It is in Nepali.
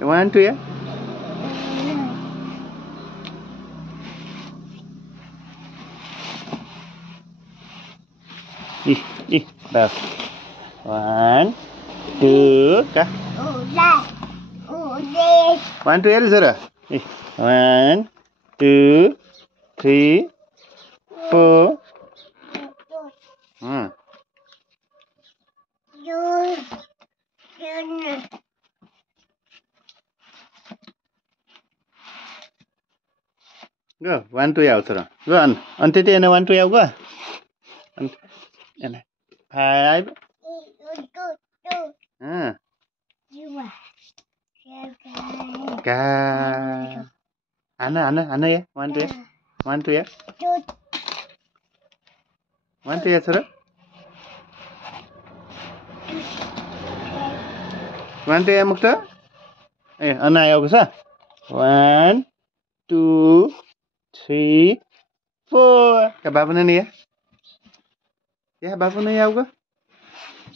1 2 ya. Ih, dah. 1 2 kah? 1 2 ya Zara. 1 2 3 4. Go 1 2 ya Zara. Go on. Ante te 1 2 ya go. Ante 5. Ka. Ana ya. 1 2 ya. 1 2 ya. 1 2 ya Zara. 1 2 ya Mukhtar. Ana आएको छ 1 2 3 4 क्या बाबू ने नहीं है क्या बाबू नहीं आऊगा